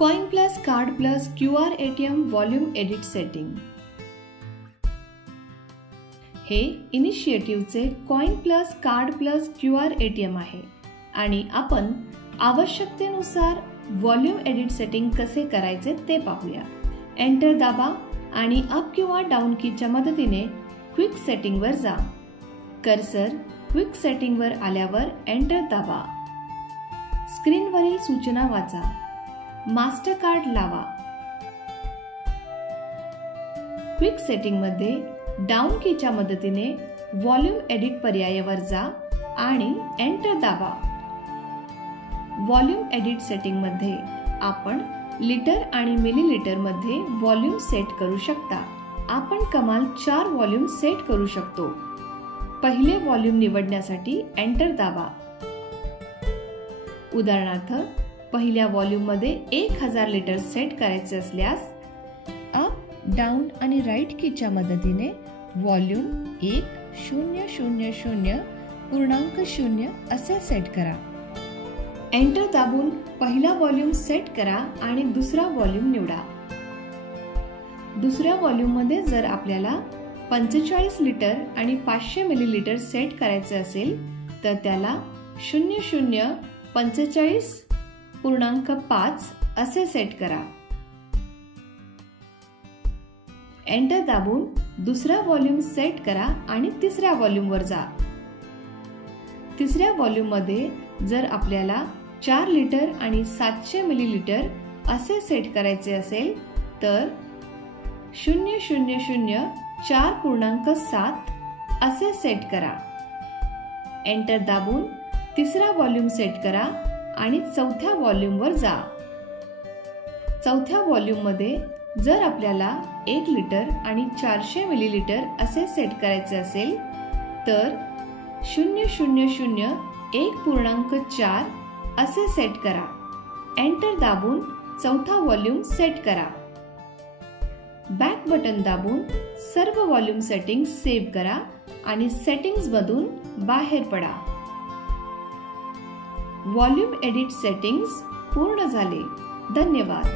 Coin plus card plus QR ATM volume edit setting. हे इनिशिएटिव्हचे coin plus card plus QR ATM आहे आणि आपण आवश्यकतेनुसार व्हॉल्यूम एडिट सेटिंग कसे करायचे ते पाहूया। एंटर दाबा आणि अप किंवा डाऊन कीच्या मदतीने क्विक सेटिंग वर जा। कर्सर क्विक सेटिंग वर आल्यावर एंटर दाबा। स्क्रीनवरील सूचना वाचा। मास्टर कार्ड लावा। क्विक सेटिंग मध्ये डाऊन कीच्या मदतीने व्हॉल्यूम एडिट पर्यायावर जा आणि एंटर दाबा। व्हॉल्यूम एडिट सेटिंग मध्ये आपण लिटर आणि मिलीलीटर मध्ये व्हॉल्यूम सेट करू शकता। आपण कमाल 4 व्हॉल्यूम सेट करू शकतो। पहिले व्हॉल्यूम निवडण्यासाठी एंटर दाबा। उदाहरणार्थ पहिल्या व्हॉल्यूम मध्ये 1000 लिटर सेट करायचे असल्यास अप डाऊन आणि राईट कीच्या मदतीने व्हॉल्यूम 1000.0 असे सेट करा। एंटर दाबून पहिला व्हॉल्यूम सेट करा आणि दुसरा व्हॉल्यूम निवडा। दुसऱ्या व्हॉल्यूम मध्ये जर आपल्याला 45 लिटर आणि 500 मिलीलीटर सेट करायचे असेल तर त्याला 0045.5 असे सेट करा। एंटर दाबून दुसरा व्हॉल्यूम सेट करा आणि तिसऱ्या व्हॉल्यूम वर जा। तिसऱ्या व्हॉल्यूम मध्ये जर आपल्याला 4 लिटर आणि 700 मिलीलीटर असे सेट करायचे असेल तर 0004.7 असे सेट करा। एंटर दाबून तिसरा व्हॉल्यूम सेट करा आणि चौथ्या व्हॉल्यूम वर जा। चौथ्या व्हॉल्यूम मध्ये जर आपल्याला 1 लिटर आणि 400 मिलीलीटर असे सेट करायचे असेल तर 0001.4 असे सेट करा। एंटर दाबून चौथा व्हॉल्यूम सेट करा। बॅक बटन दाबून सर्व व्हॉल्यूम सेटिंग्ज सेव्ह करा आणि सेटिंग्ज मधून बाहेर पडा। व्हॉल्यूम एडिट सेटिंग्ज पूर्ण झाले। धन्यवाद।